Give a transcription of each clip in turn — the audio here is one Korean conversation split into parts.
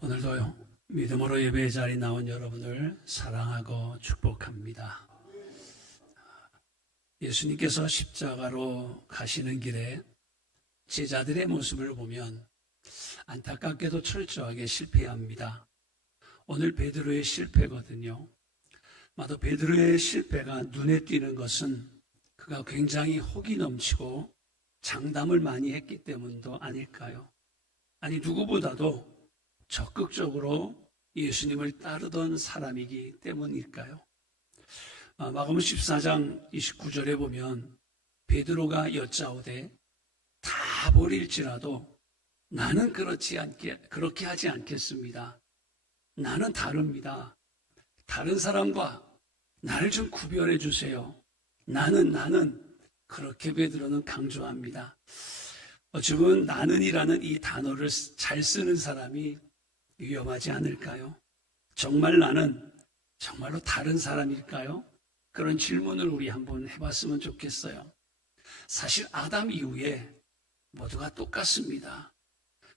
오늘도 믿음으로 예배의 자리에 나온 여러분을 사랑하고 축복합니다. 예수님께서 십자가로 가시는 길에 제자들의 모습을 보면 안타깝게도 철저하게 실패합니다. 오늘 베드로의 실패거든요. 마도 베드로의 실패가 눈에 띄는 것은 그가 굉장히 혹이 넘치고 장담을 많이 했기 때문도 아닐까요? 아니, 누구보다도 적극적으로 예수님을 따르던 사람이기 때문일까요? 마가복음 14장 29절에 보면 베드로가 여짜오되 다 버릴지라도 나는 그렇게 하지 않겠습니다. 나는 다릅니다. 다른 사람과 나를 좀 구별해 주세요. 나는 그렇게 베드로는 강조합니다. 어쩌면 나는이라는 이 단어를 잘 쓰는 사람이 위험하지 않을까요? 정말 나는 정말로 다른 사람일까요? 그런 질문을 우리 한번 해봤으면 좋겠어요. 사실 아담 이후에 모두가 똑같습니다.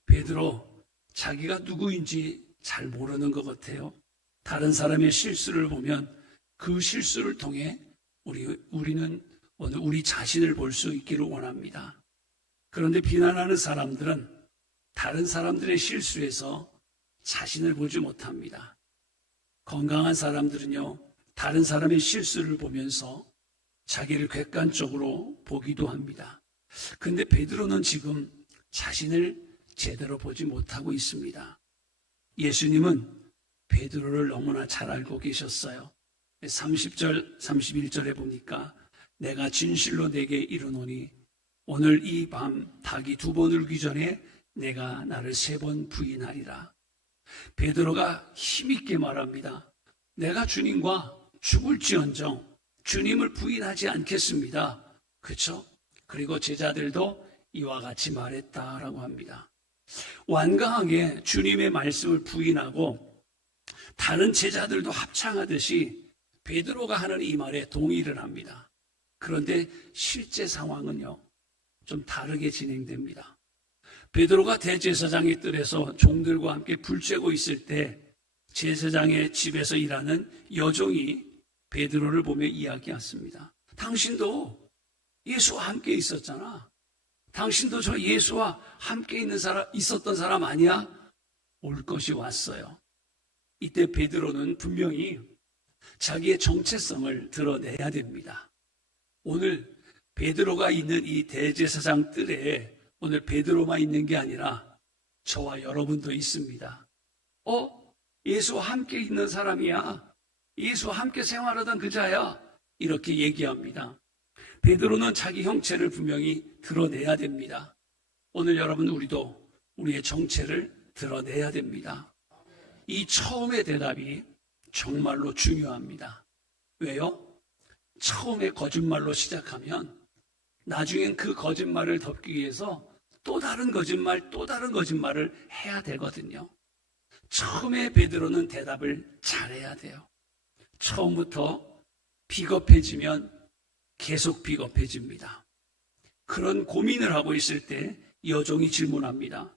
베드로 자기가 누구인지 잘 모르는 것 같아요. 다른 사람의 실수를 보면 그 실수를 통해 우리는 오늘 우리 자신을 볼 수 있기를 원합니다. 그런데 비난하는 사람들은 다른 사람들의 실수에서 자신을 보지 못합니다. 건강한 사람들은요, 다른 사람의 실수를 보면서 자기를 객관적으로 보기도 합니다. 그런데 베드로는 지금 자신을 제대로 보지 못하고 있습니다. 예수님은 베드로를 너무나 잘 알고 계셨어요. 30절, 31절에 보니까 내가 진실로 내게 이르노니 오늘 이 밤 닭이 2번 울기 전에 내가 나를 3번 부인하리라. 베드로가 힘있게 말합니다. 내가 주님과 죽을지언정 주님을 부인하지 않겠습니다. 그렇죠? 그리고 제자들도 이와 같이 말했다라고 합니다. 완강하게 주님의 말씀을 부인하고 다른 제자들도 합창하듯이 베드로가 하는 이 말에 동의를 합니다. 그런데 실제 상황은요, 좀 다르게 진행됩니다. 베드로가 대제사장의 뜰에서 종들과 함께 불 쬐고 있을 때 제사장의 집에서 일하는 여종이 베드로를 보며 이야기했습니다. 당신도 예수와 함께 있었잖아. 당신도 저 예수와 함께 있었던 사람 아니야? 올 것이 왔어요. 이때 베드로는 분명히 자기의 정체성을 드러내야 됩니다. 오늘 베드로가 있는 이 대제사장 뜰에 오늘 베드로만 있는 게 아니라 저와 여러분도 있습니다. 예수와 함께 있는 사람이야. 예수와 함께 생활하던 그자야. 이렇게 얘기합니다. 베드로는 자기 형체를 분명히 드러내야 됩니다. 오늘 여러분, 우리도 우리의 정체를 드러내야 됩니다. 이 처음의 대답이 정말로 중요합니다. 왜요? 처음에 거짓말로 시작하면 나중엔 그 거짓말을 덮기 위해서 또 다른 거짓말을 해야 되거든요. 처음에 베드로는 대답을 잘해야 돼요. 처음부터 비겁해지면 계속 비겁해집니다. 그런 고민을 하고 있을 때 여종이 질문합니다.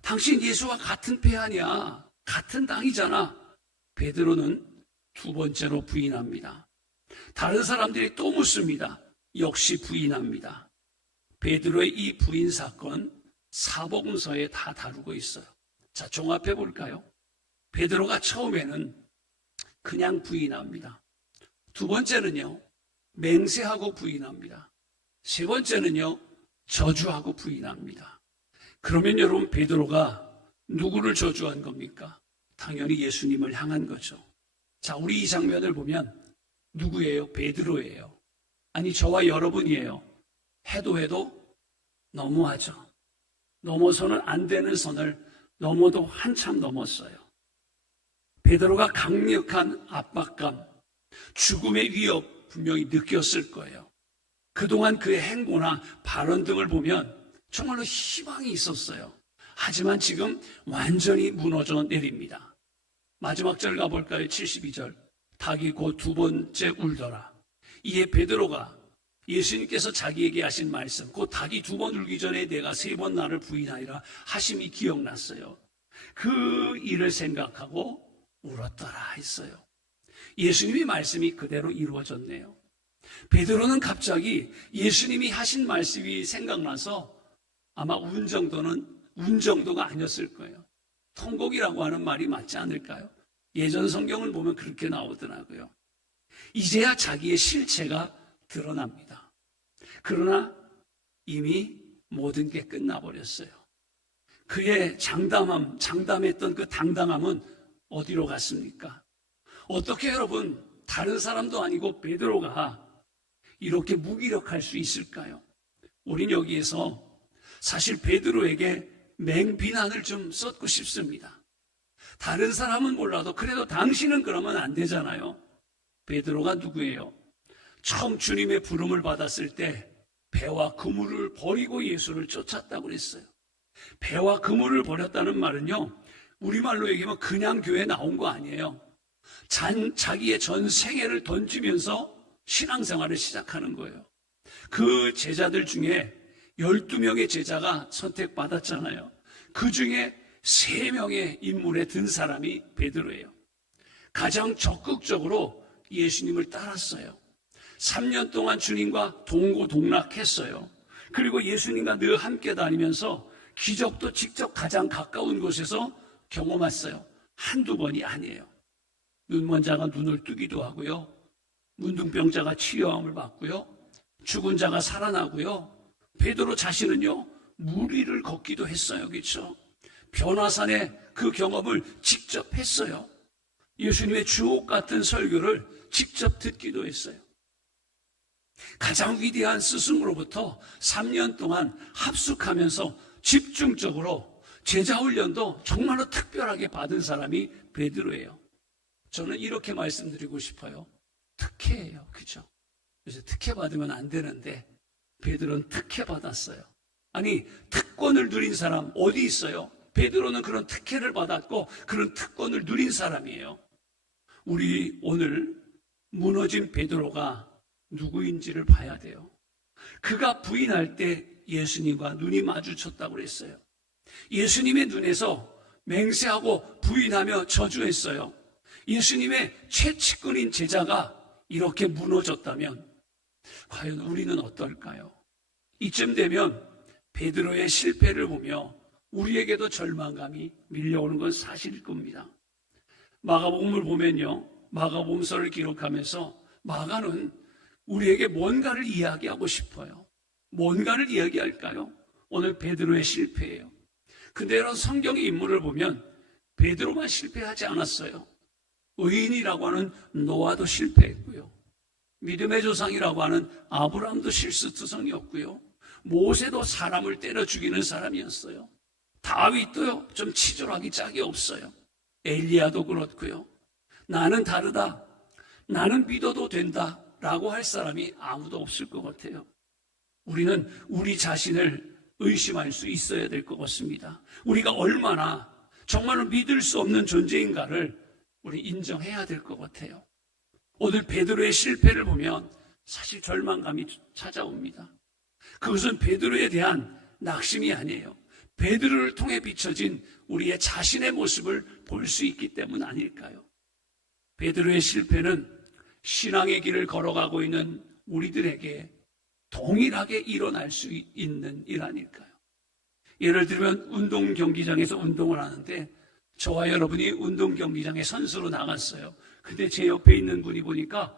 당신 예수와 같은 배 아니야? 같은 당이잖아. 베드로는 2번째로 부인합니다. 다른 사람들이 또 묻습니다. 역시 부인합니다. 베드로의 이 부인 사건 사복음서에 다 다루고 있어요. 자, 종합해 볼까요? 베드로가 처음에는 그냥 부인합니다. 2번째는요, 맹세하고 부인합니다. 3번째는요, 저주하고 부인합니다. 그러면 여러분, 베드로가 누구를 저주한 겁니까? 당연히 예수님을 향한 거죠. 자, 우리 이 장면을 보면 누구예요? 베드로예요. 아니, 저와 여러분이에요. 해도 너무하죠. 넘어서는 안 되는 선을 넘어도 한참 넘었어요. 베드로가 강력한 압박감, 죽음의 위협 분명히 느꼈을 거예요. 그동안 그의 행보나 발언 등을 보면 정말로 희망이 있었어요. 하지만 지금 완전히 무너져 내립니다. 마지막 절 가볼까요? 72절. 닭이 곧 2번째 울더라. 이에 베드로가 예수님께서 자기에게 하신 말씀, 곧 닭이 2번 울기 전에 내가 3번 나를 부인하리라 하심이 기억났어요. 그 일을 생각하고 울었더라 했어요. 예수님의 말씀이 그대로 이루어졌네요. 베드로는 갑자기 예수님이 하신 말씀이 생각나서 아마 운 정도가 아니었을 거예요. 통곡이라고 하는 말이 맞지 않을까요? 예전 성경을 보면 그렇게 나오더라고요. 이제야 자기의 실체가 드러납니다. 그러나 이미 모든 게 끝나버렸어요. 그의 장담했던 그 당당함은 어디로 갔습니까? 어떻게 여러분, 다른 사람도 아니고 베드로가 이렇게 무기력할 수 있을까요? 우린 여기에서 사실 베드로에게 맹비난을 좀 쏟고 싶습니다. 다른 사람은 몰라도 그래도 당신은 그러면 안 되잖아요. 베드로가 누구예요? 처음 주님의 부름을 받았을 때 배와 그물을 버리고 예수를 쫓았다고 그랬어요. 배와 그물을 버렸다는 말은요, 우리말로 얘기하면 그냥 교회 나온 거 아니에요. 자기의 전 생애를 던지면서 신앙생활을 시작하는 거예요. 그 제자들 중에 12명의 제자가 선택받았잖아요. 그 중에 3명의 인물에 든 사람이 베드로예요. 가장 적극적으로 예수님을 따랐어요. 3년 동안 주님과 동고동락했어요. 그리고 예수님과 늘 함께 다니면서 기적도 직접 가장 가까운 곳에서 경험했어요. 한두 번이 아니에요. 눈먼 자가 눈을 뜨기도 하고요. 문둥병자가 치료함을 받고요. 죽은 자가 살아나고요. 베드로 자신은요, 물 위를 걷기도 했어요. 그렇죠? 변화산의 그 경험을 직접 했어요. 예수님의 주옥 같은 설교를 직접 듣기도 했어요. 가장 위대한 스승으로부터 3년 동안 합숙하면서 집중적으로 제자 훈련도 정말로 특별하게 받은 사람이 베드로예요. 저는 이렇게 말씀드리고 싶어요. 특혜예요. 그죠? 그래서 특혜 받으면 안 되는데 베드로는 특혜 받았어요. 아니, 특권을 누린 사람 어디 있어요? 베드로는 그런 특혜를 받았고 그런 특권을 누린 사람이에요. 우리 오늘 무너진 베드로가 누구인지를 봐야 돼요. 그가 부인할 때 예수님과 눈이 마주쳤다고 그랬어요. 예수님의 눈에서 맹세하고 부인하며 저주했어요. 예수님의 최측근인 제자가 이렇게 무너졌다면 과연 우리는 어떨까요? 이쯤 되면 베드로의 실패를 보며 우리에게도 절망감이 밀려오는 건 사실일 겁니다. 마가복음을 보면요, 마가복음서를 기록하면서 마가는 우리에게 뭔가를 이야기하고 싶어요. 뭔가를 이야기할까요? 오늘 베드로의 실패예요. 근데 이런 성경의 인물을 보면 베드로만 실패하지 않았어요. 의인이라고 하는 노아도 실패했고요. 믿음의 조상이라고 하는 아브라함도 실수투성이었고요. 모세도 사람을 때려 죽이는 사람이었어요. 다윗도요, 좀 치졸하기 짝이 없어요. 엘리야도 그렇고요. 나는 다르다, 나는 믿어도 된다 라고 할 사람이 아무도 없을 것 같아요. 우리는 우리 자신을 의심할 수 있어야 될 것 같습니다. 우리가 얼마나 정말로 믿을 수 없는 존재인가를 우리 인정해야 될 것 같아요. 오늘 베드로의 실패를 보면 사실 절망감이 찾아옵니다. 그것은 베드로에 대한 낙심이 아니에요. 베드로를 통해 비춰진 우리의 자신의 모습을 볼 수 있기 때문 아닐까요? 베드로의 실패는 신앙의 길을 걸어가고 있는 우리들에게 동일하게 일어날 수 있는 일 아닐까요? 예를 들면 운동 경기장에서 운동을 하는데 저와 여러분이 운동 경기장에 선수로 나갔어요. 근데 제 옆에 있는 분이 보니까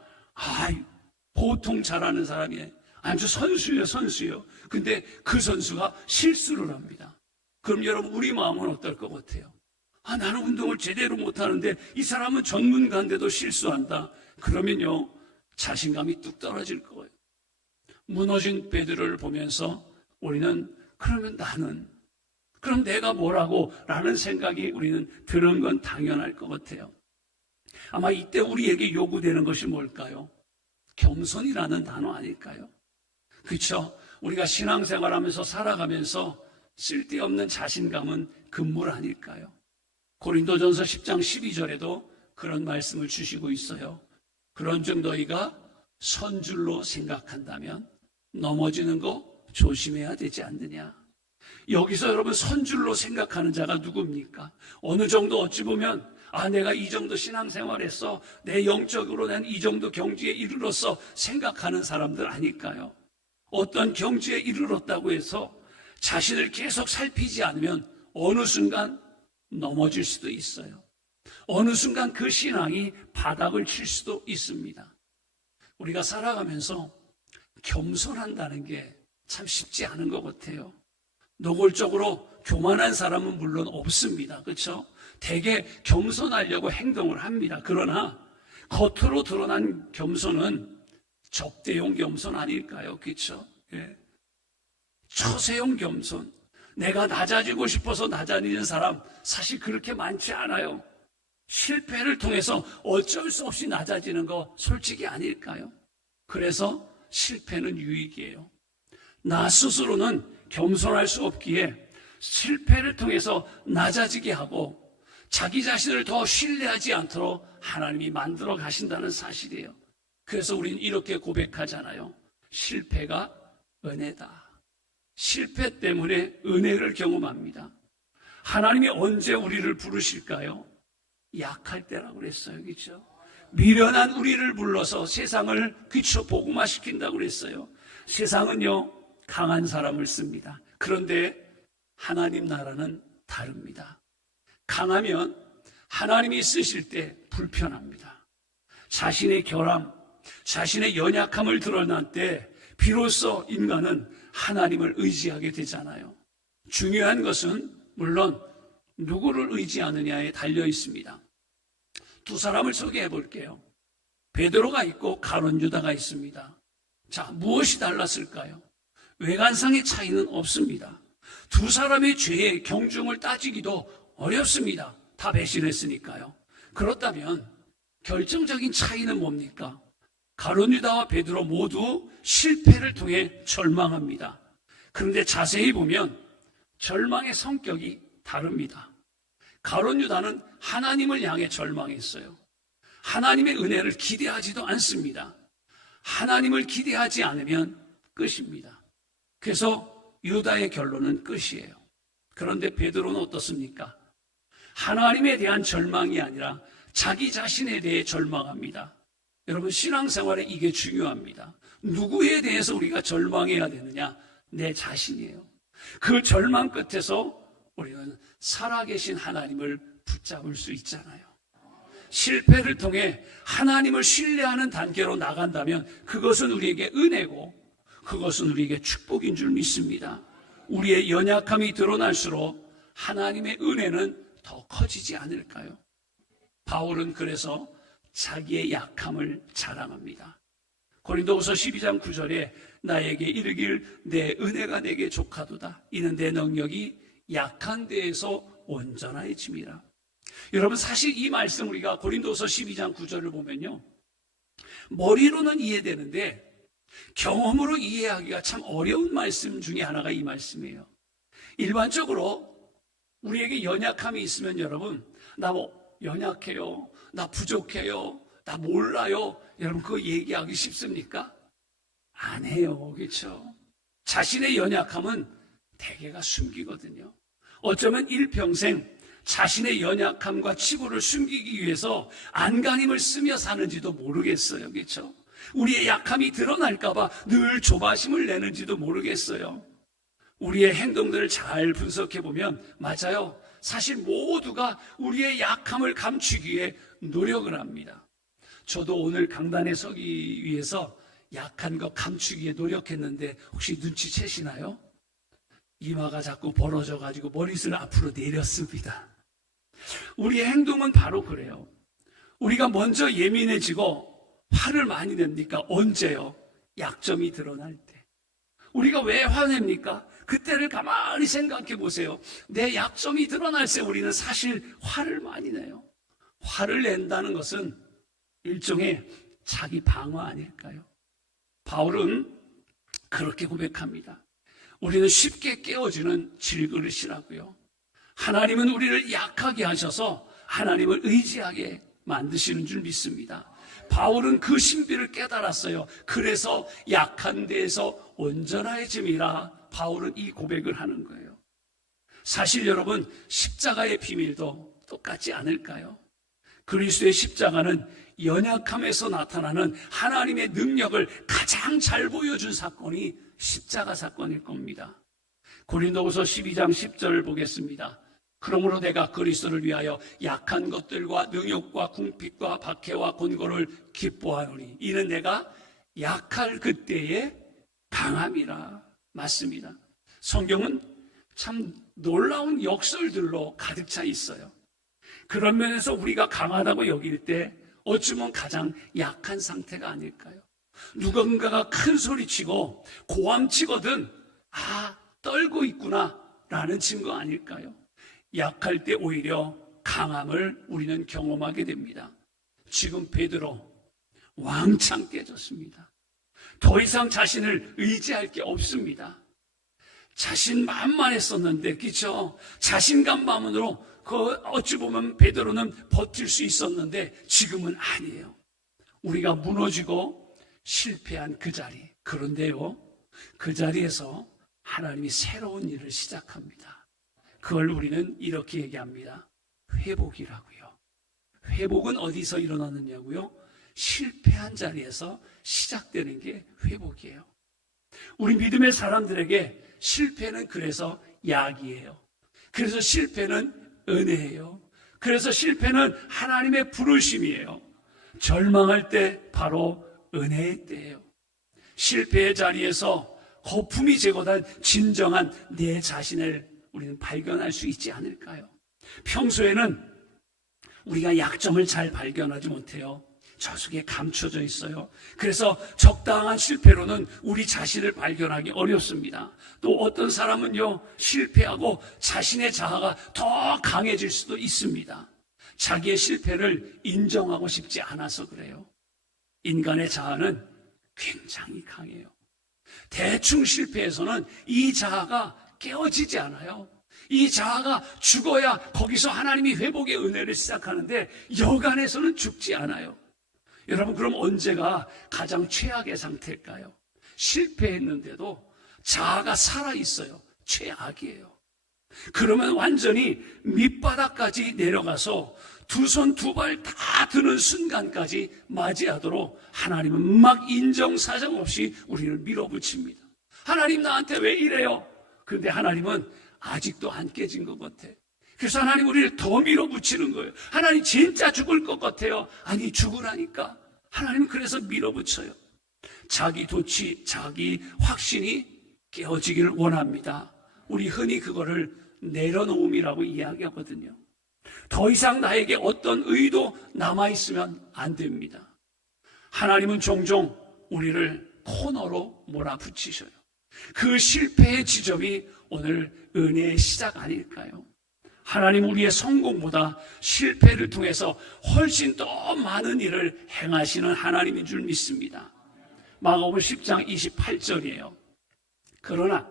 보통 잘하는 사람이에요. 아주 선수예요. 근데 그 선수가 실수를 합니다. 그럼 여러분, 우리 마음은 어떨 것 같아요? 나는 운동을 제대로 못하는데 이 사람은 전문가인데도 실수한다. 그러면요, 자신감이 뚝 떨어질 거예요. 무너진 베드로를 보면서 우리는 그럼 내가 뭐라고? 라는 생각이 우리는 드는 건 당연할 것 같아요. 아마 이때 우리에게 요구되는 것이 뭘까요? 겸손이라는 단어 아닐까요? 그렇죠? 우리가 신앙생활하면서 살아가면서 쓸데없는 자신감은 금물 아닐까요? 고린도전서 10장 12절에도 그런 말씀을 주시고 있어요. 그런즉 너희가 선줄로 생각한다면 넘어지는 거 조심해야 되지 않느냐. 여기서 여러분 선줄로 생각하는 자가 누굽니까? 어느 정도 어찌 보면 내가 이 정도 신앙생활했어, 내 영적으로 난 이 정도 경지에 이르렀어 생각하는 사람들 아닐까요? 어떤 경지에 이르렀다고 해서 자신을 계속 살피지 않으면 어느 순간 넘어질 수도 있어요. 어느 순간 그 신앙이 바닥을 칠 수도 있습니다. 우리가 살아가면서 겸손한다는 게 참 쉽지 않은 것 같아요. 노골적으로 교만한 사람은 물론 없습니다. 그렇죠? 되게 겸손하려고 행동을 합니다. 그러나 겉으로 드러난 겸손은 접대용 겸손 아닐까요? 그렇죠? 예. 처세용 겸손. 내가 낮아지고 싶어서 낮아지는 사람 사실 그렇게 많지 않아요. 실패를 통해서 어쩔 수 없이 낮아지는 거 솔직히 아닐까요? 그래서 실패는 유익이에요. 나 스스로는 겸손할 수 없기에 실패를 통해서 낮아지게 하고 자기 자신을 더 신뢰하지 않도록 하나님이 만들어 가신다는 사실이에요. 그래서 우리는 이렇게 고백하잖아요. 실패가 은혜다. 실패 때문에 은혜를 경험합니다. 하나님이 언제 우리를 부르실까요? 약할 때라고 그랬어요. 그렇죠? 미련한 우리를 불러서 세상을 복음화시킨다고 그랬어요. 세상은요, 강한 사람을 씁니다. 그런데 하나님 나라는 다릅니다. 강하면 하나님이 쓰실 때 불편합니다. 자신의 결함, 자신의 연약함을 드러난 때 비로소 인간은 하나님을 의지하게 되잖아요. 중요한 것은 물론 누구를 의지하느냐에 달려 있습니다. 두 사람을 소개해 볼게요. 베드로가 있고 가룟 유다가 있습니다. 자, 무엇이 달랐을까요? 외관상의 차이는 없습니다. 두 사람의 죄의 경중을 따지기도 어렵습니다. 다 배신했으니까요. 그렇다면 결정적인 차이는 뭡니까? 가룟 유다와 베드로 모두 실패를 통해 절망합니다. 그런데 자세히 보면 절망의 성격이 다릅니다. 가룟 유다는 하나님을 향해 절망했어요. 하나님의 은혜를 기대하지도 않습니다. 하나님을 기대하지 않으면 끝입니다. 그래서 유다의 결론은 끝이에요. 그런데 베드로는 어떻습니까? 하나님에 대한 절망이 아니라 자기 자신에 대해 절망합니다. 여러분, 신앙생활에 이게 중요합니다. 누구에 대해서 우리가 절망해야 되느냐? 내 자신이에요. 그 절망 끝에서 우리는 살아계신 하나님을 붙잡을 수 있잖아요. 실패를 통해 하나님을 신뢰하는 단계로 나간다면 그것은 우리에게 은혜고 그것은 우리에게 축복인 줄 믿습니다. 우리의 연약함이 드러날수록 하나님의 은혜는 더 커지지 않을까요? 바울은 그래서 자기의 약함을 자랑합니다. 고린도후서 12장 9절에 나에게 이르길 내 은혜가 내게 족하도다. 이는 내 능력이 약한 데에서 온전하여짐이라. 여러분, 사실 이 말씀 우리가 고린도후서 12장 9절을 보면요, 머리로는 이해되는데 경험으로 이해하기가 참 어려운 말씀 중에 하나가 이 말씀이에요. 일반적으로 우리에게 연약함이 있으면 여러분, 나 연약해요, 나 부족해요, 나 몰라요, 여러분 그거 얘기하기 쉽습니까? 안 해요. 그렇죠? 자신의 연약함은 대개가 숨기거든요. 어쩌면 일평생 자신의 연약함과 치부를 숨기기 위해서 안간힘을 쓰며 사는지도 모르겠어요. 그렇죠? 우리의 약함이 드러날까봐 늘 조바심을 내는지도 모르겠어요. 우리의 행동들을 잘 분석해보면 맞아요. 사실 모두가 우리의 약함을 감추기 위해 노력을 합니다. 저도 오늘 강단에 서기 위해서 약한 거 감추기 위해 노력했는데 혹시 눈치채시나요? 이마가 자꾸 벌어져가지고 머리를 앞으로 내렸습니다. 우리의 행동은 바로 그래요. 우리가 먼저 예민해지고 화를 많이 냅니까? 언제요? 약점이 드러날 때. 우리가 왜 화냅니까? 그때를 가만히 생각해 보세요. 내 약점이 드러날 때 우리는 사실 화를 많이 내요. 화를 낸다는 것은 일종의 자기 방어 아닐까요? 바울은 그렇게 고백합니다. 우리는 쉽게 깨어지는 질그릇이라고요. 하나님은 우리를 약하게 하셔서 하나님을 의지하게 만드시는 줄 믿습니다. 바울은 그 신비를 깨달았어요. 그래서 약한 데에서 온전해짐이라 바울은 이 고백을 하는 거예요. 사실 여러분, 십자가의 비밀도 똑같지 않을까요? 그리스도의 십자가는 연약함에서 나타나는 하나님의 능력을 가장 잘 보여준 사건이 십자가 사건일 겁니다. 고린도후서 12장 10절을 보겠습니다. 그러므로 내가 그리스도를 위하여 약한 것들과 능욕과 궁핍과 박해와 곤고를 기뻐하노니 이는 내가 약할 그때에 강함이라. 맞습니다. 성경은 참 놀라운 역설들로 가득 차 있어요. 그런 면에서 우리가 강하다고 여길 때 어쩌면 가장 약한 상태가 아닐까요? 누군가가 큰 소리치고 고함치거든 떨고 있구나 라는 증거 아닐까요? 약할 때 오히려 강함을 우리는 경험하게 됩니다. 지금 베드로 왕창 깨졌습니다. 더 이상 자신을 의지할 게 없습니다. 자신만만했었는데, 그렇죠? 자신감만으로 어찌 보면 베드로는 버틸 수 있었는데 지금은 아니에요. 우리가 무너지고 실패한 그 자리, 그런데요, 그 자리에서 하나님이 새로운 일을 시작합니다. 그걸 우리는 이렇게 얘기합니다. 회복이라고요. 회복은 어디서 일어나느냐고요? 실패한 자리에서 시작되는 게 회복이에요. 우리 믿음의 사람들에게 실패는 그래서 약이에요. 그래서 실패는 은혜예요. 그래서 실패는 하나님의 부르심이에요. 절망할 때 바로 은혜의 때예요. 실패의 자리에서 거품이 제거된 진정한 내 자신을 우리는 발견할 수 있지 않을까요? 평소에는 우리가 약점을 잘 발견하지 못해요. 저 속에 감춰져 있어요. 그래서 적당한 실패로는 우리 자신을 발견하기 어렵습니다. 또 어떤 사람은요, 실패하고 자신의 자아가 더 강해질 수도 있습니다. 자기의 실패를 인정하고 싶지 않아서 그래요. 인간의 자아는 굉장히 강해요. 대충 실패해서는 이 자아가 깨어지지 않아요. 이 자아가 죽어야 거기서 하나님이 회복의 은혜를 시작하는데 여간에서는 죽지 않아요. 여러분, 그럼 언제가 가장 최악의 상태일까요? 실패했는데도 자아가 살아있어요. 최악이에요. 그러면 완전히 밑바닥까지 내려가서 두 손 두 발 다 드는 순간까지 맞이하도록 하나님은 막 인정사정 없이 우리를 밀어붙입니다. 하나님 나한테 왜 이래요? 그런데 하나님은 아직도 안 깨진 것 같아. 그래서 하나님 우리를 더 밀어붙이는 거예요. 하나님 진짜 죽을 것 같아요. 아니, 죽으라니까. 하나님은 그래서 밀어붙여요. 자기 도취, 자기 확신이 깨어지기를 원합니다. 우리 흔히 그거를 내려놓음이라고 이야기하거든요. 더 이상 나에게 어떤 의도 남아있으면 안 됩니다. 하나님은 종종 우리를 코너로 몰아붙이셔요. 그 실패의 지점이 오늘 은혜의 시작 아닐까요? 하나님 우리의 성공보다 실패를 통해서 훨씬 더 많은 일을 행하시는 하나님인 줄 믿습니다. 마가복음 10장 28절이에요. 그러나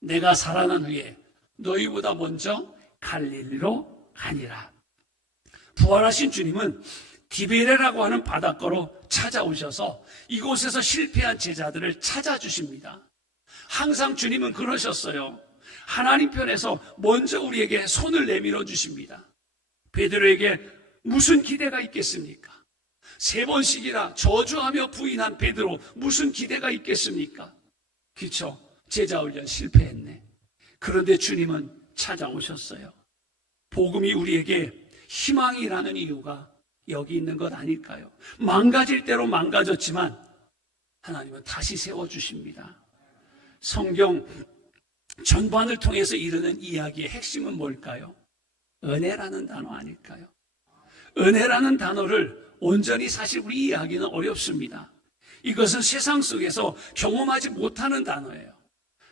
내가 살아난 후에 너희보다 먼저 갈릴리로 가니라. 부활하신 주님은 디베레라고 하는 바닷가로 찾아오셔서 이곳에서 실패한 제자들을 찾아주십니다. 항상 주님은 그러셨어요. 하나님 편에서 먼저 우리에게 손을 내밀어 주십니다. 베드로에게 무슨 기대가 있겠습니까? 3번씩이나 저주하며 부인한 베드로 무슨 기대가 있겠습니까? 그렇죠? 제자훈련 실패했네. 그런데 주님은 찾아오셨어요. 복음이 우리에게 희망이라는 이유가 여기 있는 것 아닐까요? 망가질 대로 망가졌지만 하나님은 다시 세워주십니다. 성경 전반을 통해서 이르는 이야기의 핵심은 뭘까요? 은혜라는 단어 아닐까요? 은혜라는 단어를 온전히 사실 우리 이해하기는 어렵습니다. 이것은 세상 속에서 경험하지 못하는 단어예요.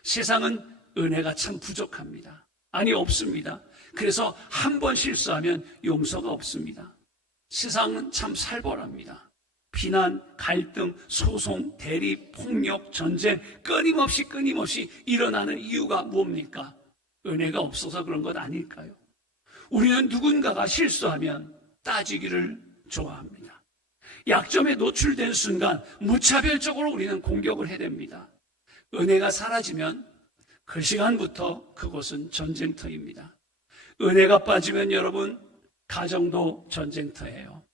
세상은 은혜가 참 부족합니다. 아니, 없습니다. 그래서 한 번 실수하면 용서가 없습니다. 세상은 참 살벌합니다. 비난, 갈등, 소송, 대립, 폭력, 전쟁 끊임없이 일어나는 이유가 뭡니까? 은혜가 없어서 그런 것 아닐까요? 우리는 누군가가 실수하면 따지기를 좋아합니다. 약점에 노출된 순간 무차별적으로 우리는 공격을 해댑니다. 은혜가 사라지면 그 시간부터 그곳은 전쟁터입니다. 은혜가 빠지면 여러분, 가정도 전쟁터예요.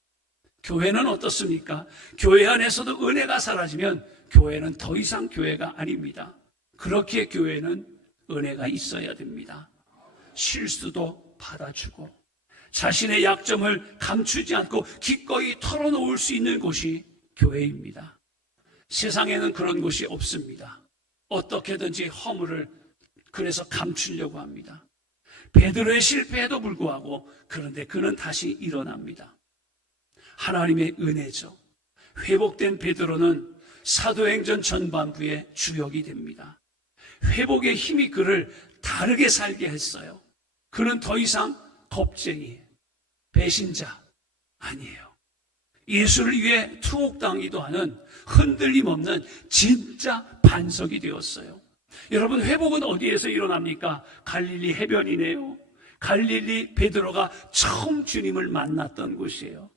교회는 어떻습니까? 교회 안에서도 은혜가 사라지면 교회는 더 이상 교회가 아닙니다. 그렇게 교회는 은혜가 있어야 됩니다. 실수도 받아주고 자신의 약점을 감추지 않고 기꺼이 털어놓을 수 있는 곳이 교회입니다. 세상에는 그런 곳이 없습니다. 어떻게든지 허물을 그래서 감추려고 합니다. 베드로의 실패에도 불구하고 그런데 그는 다시 일어납니다. 하나님의 은혜죠. 회복된 베드로는 사도행전 전반부의 주역이 됩니다. 회복의 힘이 그를 다르게 살게 했어요. 그는 더 이상 겁쟁이, 배신자 아니에요. 예수를 위해 투옥당하기도 하는 흔들림 없는 진짜 반석이 되었어요. 여러분, 회복은 어디에서 일어납니까? 갈릴리 해변이네요. 갈릴리 베드로가 처음 주님을 만났던 곳이에요.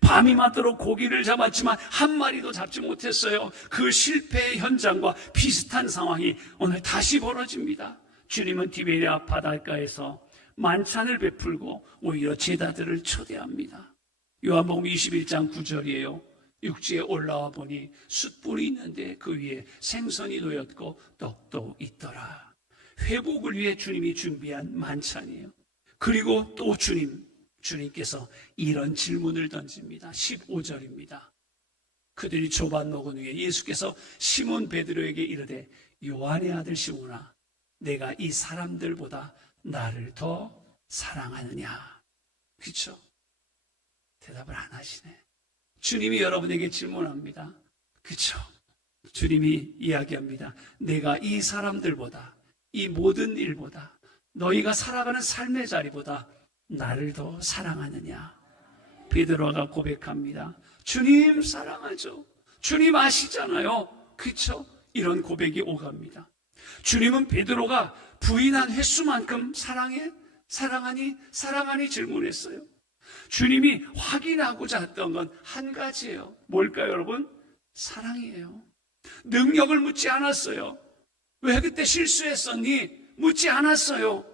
밤이 맞도록 고기를 잡았지만 한 마리도 잡지 못했어요. 그 실패의 현장과 비슷한 상황이 오늘 다시 벌어집니다. 주님은 디베랴 바닷가에서 만찬을 베풀고 오히려 제자들을 초대합니다. 요한복음 21장 9절이에요. 육지에 올라와 보니 숯불이 있는데 그 위에 생선이 놓였고 떡도 있더라. 회복을 위해 주님이 준비한 만찬이에요. 그리고 또 주님께서 이런 질문을 던집니다. 15절입니다. 그들이 조반 먹은 후에 예수께서 시몬 베드로에게 이르되 요한의 아들 시몬아, 내가 이 사람들보다 나를 더 사랑하느냐? 그렇죠? 대답을 안 하시네. 주님이 여러분에게 질문합니다. 그렇죠? 주님이 이야기합니다. 내가 이 사람들보다, 이 모든 일보다, 너희가 살아가는 삶의 자리보다 나를 더 사랑하느냐? 베드로가 고백합니다. 주님 사랑하죠. 주님 아시잖아요. 그렇죠? 이런 고백이 오갑니다. 주님은 베드로가 부인한 횟수만큼 사랑해? 사랑하니? 사랑하니? 질문했어요. 주님이 확인하고자 했던 건 한 가지예요. 뭘까요, 여러분? 사랑이에요. 능력을 묻지 않았어요. 왜 그때 실수했었니? 묻지 않았어요.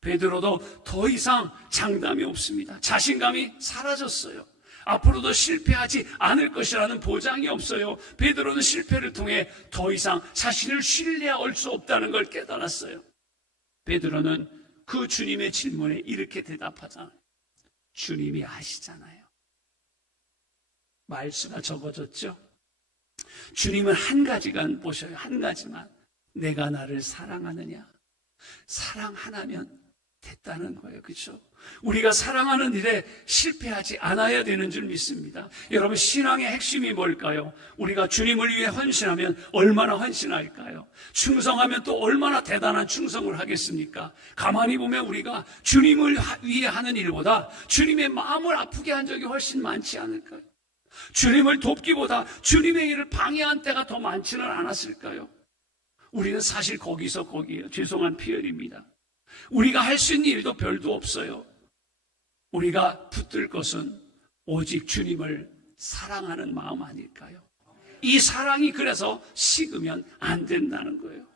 베드로도 더 이상 장담이 없습니다. 자신감이 사라졌어요. 앞으로도 실패하지 않을 것이라는 보장이 없어요. 베드로는 실패를 통해 더 이상 자신을 신뢰할 수 없다는 걸 깨달았어요. 베드로는 그 주님의 질문에 이렇게 대답하잖아요. 주님이 아시잖아요. 말수가 적어졌죠? 주님은 한 가지만 보셔요. 한 가지만. 내가 나를 사랑하느냐? 사랑 하나면 됐다는 거예요. 그렇죠? 우리가 사랑하는 일에 실패하지 않아야 되는 줄 믿습니다. 여러분, 신앙의 핵심이 뭘까요? 우리가 주님을 위해 헌신하면 얼마나 헌신할까요? 충성하면 또 얼마나 대단한 충성을 하겠습니까? 가만히 보면 우리가 주님을 위해 하는 일보다 주님의 마음을 아프게 한 적이 훨씬 많지 않을까요? 주님을 돕기보다 주님의 일을 방해한 때가 더 많지는 않았을까요? 우리는 사실 거기서 거기에요. 죄송한 피열입니다. 우리가 할 수 있는 일도 별도 없어요. 우리가 붙들 것은 오직 주님을 사랑하는 마음 아닐까요? 이 사랑이 그래서 식으면 안 된다는 거예요.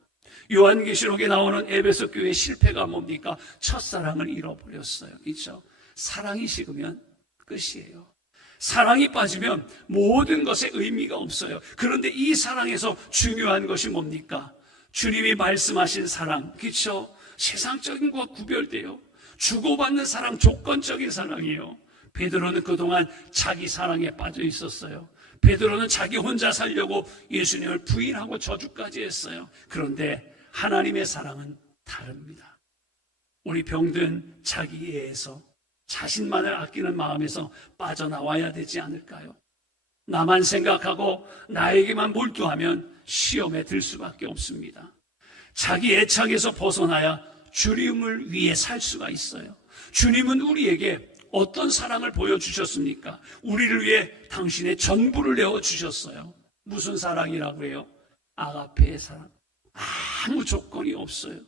요한계시록에 나오는 에베소 교회의 실패가 뭡니까? 첫사랑을 잃어버렸어요. 그렇죠? 사랑이 식으면 끝이에요. 사랑이 빠지면 모든 것에 의미가 없어요. 그런데 이 사랑에서 중요한 것이 뭡니까? 주님이 말씀하신 사랑, 그렇죠? 세상적인 것과 구별돼요. 주고받는 사랑, 조건적인 사랑이에요. 베드로는 그동안 자기 사랑에 빠져 있었어요. 베드로는 자기 혼자 살려고 예수님을 부인하고 저주까지 했어요. 그런데 하나님의 사랑은 다릅니다. 우리 병든 자기애에서, 자신만을 아끼는 마음에서 빠져나와야 되지 않을까요? 나만 생각하고 나에게만 몰두하면 시험에 들 수밖에 없습니다. 자기 애착에서 벗어나야 주님을 위해 살 수가 있어요. 주님은 우리에게 어떤 사랑을 보여주셨습니까? 우리를 위해 당신의 전부를 내어주셨어요. 무슨 사랑이라고 해요? 아가페의 사랑. 아무 조건이 없어요.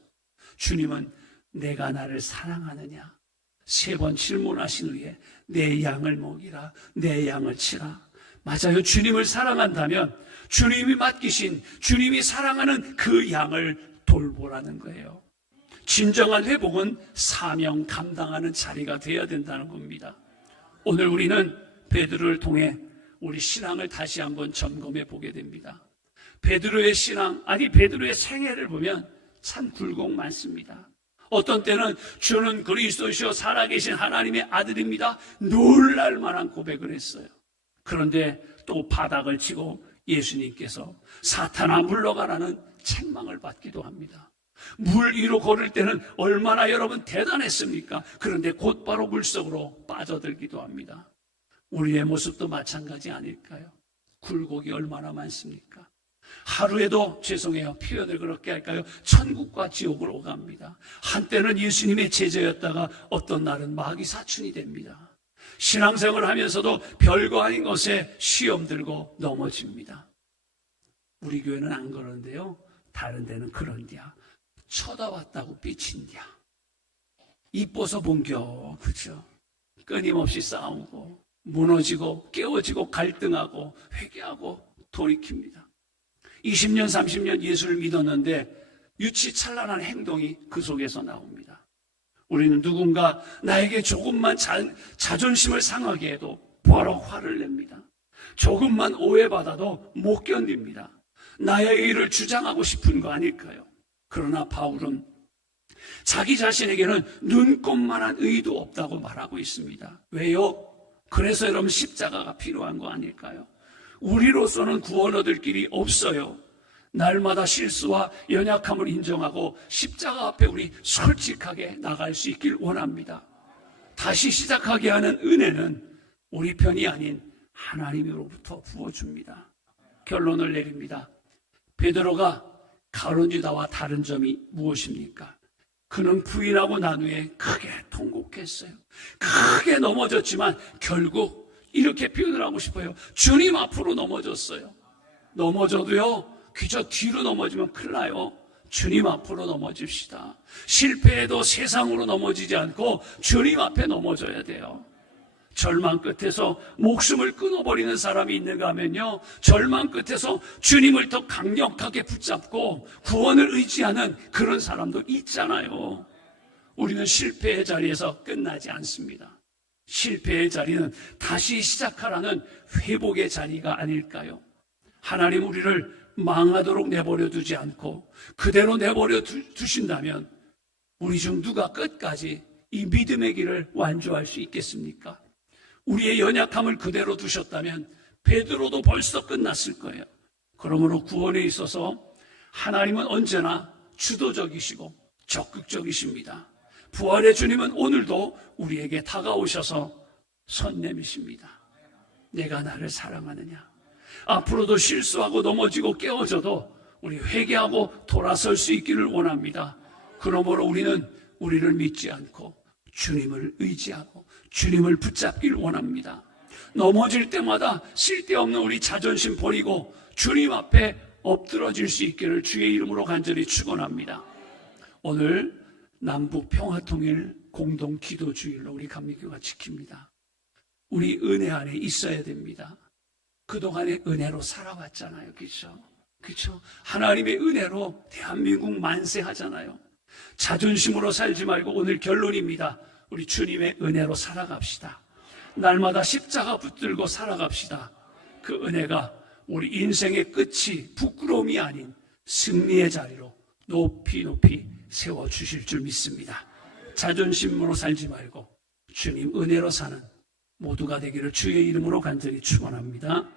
주님은 내가 나를 사랑하느냐? 3번 질문하신 후에 내 양을 먹이라, 내 양을 치라. 맞아요. 주님을 사랑한다면 주님이 맡기신, 주님이 사랑하는 그 양을 돌보라는 거예요. 진정한 회복은 사명 감당하는 자리가 되어야 된다는 겁니다. 오늘 우리는 베드로를 통해 우리 신앙을 다시 한번 점검해 보게 됩니다. 베드로의 신앙, 아니 베드로의 생애를 보면 참 굴곡 많습니다. 어떤 때는 주는 그리스도시요 살아계신 하나님의 아들입니다. 놀랄 만한 고백을 했어요. 그런데 또 바닥을 치고 예수님께서 사탄아 물러가라는 책망을 받기도 합니다. 물 위로 걸을 때는 얼마나 여러분 대단했습니까? 그런데 곧바로 물속으로 빠져들기도 합니다. 우리의 모습도 마찬가지 아닐까요? 굴곡이 얼마나 많습니까? 하루에도 죄송해요. 표현을 그렇게 할까요? 천국과 지옥을 오갑니다. 한때는 예수님의 제자였다가 어떤 날은 마귀 사춘이 됩니다. 신앙생활을 하면서도 별거 아닌 것에 시험 들고 넘어집니다. 우리 교회는 안 그러는데요. 다른 데는 그런디야. 쳐다봤다고 삐친디야. 이뻐서 본겨. 그죠? 끊임없이 싸우고 무너지고 깨어지고 갈등하고 회개하고 돌이킵니다. 20년 30년 예수를 믿었는데 유치찬란한 행동이 그 속에서 나옵니다. 우리는 누군가 나에게 조금만 자존심을 상하게 해도 바로 화를 냅니다. 조금만 오해받아도 못 견딥니다. 나의 의를 주장하고 싶은 거 아닐까요? 그러나 바울은 자기 자신에게는 눈꼽만한 의도 없다고 말하고 있습니다. 왜요? 그래서 여러분 십자가가 필요한 거 아닐까요? 우리로서는 구원 얻을 길이 없어요. 날마다 실수와 연약함을 인정하고 십자가 앞에 우리 솔직하게 나갈 수 있길 원합니다. 다시 시작하게 하는 은혜는 우리 편이 아닌 하나님으로부터 부어줍니다. 결론을 내립니다. 베드로가 가룟 유다와 다른 점이 무엇입니까? 그는 부인하고 난 후에 크게 통곡했어요. 크게 넘어졌지만 결국 이렇게 표현을 하고 싶어요. 주님 앞으로 넘어졌어요. 넘어져도요, 그저 뒤로 넘어지면 큰일 나요. 주님 앞으로 넘어집시다. 실패해도 세상으로 넘어지지 않고 주님 앞에 넘어져야 돼요. 절망 끝에서 목숨을 끊어버리는 사람이 있는가 하면요, 절망 끝에서 주님을 더 강력하게 붙잡고 구원을 의지하는 그런 사람도 있잖아요. 우리는 실패의 자리에서 끝나지 않습니다. 실패의 자리는 다시 시작하라는 회복의 자리가 아닐까요? 하나님 우리를 망하도록 내버려 두지 않고 그대로 내버려 두신다면 우리 중 누가 끝까지 이 믿음의 길을 완주할 수 있겠습니까? 우리의 연약함을 그대로 두셨다면 베드로도 벌써 끝났을 거예요. 그러므로 구원에 있어서 하나님은 언제나 주도적이시고 적극적이십니다. 부활의 주님은 오늘도 우리에게 다가오셔서 손 내미십니다. 내가 나를 사랑하느냐? 앞으로도 실수하고 넘어지고 깨어져도 우리 회개하고 돌아설 수 있기를 원합니다. 그러므로 우리는 우리를 믿지 않고 주님을 의지하고 주님을 붙잡길 원합니다. 넘어질 때마다 쓸데없는 우리 자존심 버리고 주님 앞에 엎드러질 수 있기를 주의 이름으로 간절히 축원합니다. 오늘 남북 평화통일 공동 기도주일로 우리 감리교가 지킵니다. 우리 은혜 안에 있어야 됩니다. 그동안의 은혜로 살아왔잖아요. 그렇죠? 그렇죠? 하나님의 은혜로 대한민국 만세하잖아요. 자존심으로 살지 말고 오늘 결론입니다. 우리 주님의 은혜로 살아갑시다. 날마다 십자가 붙들고 살아갑시다. 그 은혜가 우리 인생의 끝이 부끄러움이 아닌 승리의 자리로 높이 높이 세워주실 줄 믿습니다. 자존심으로 살지 말고 주님 은혜로 사는 모두가 되기를 주의 이름으로 간절히 축원합니다.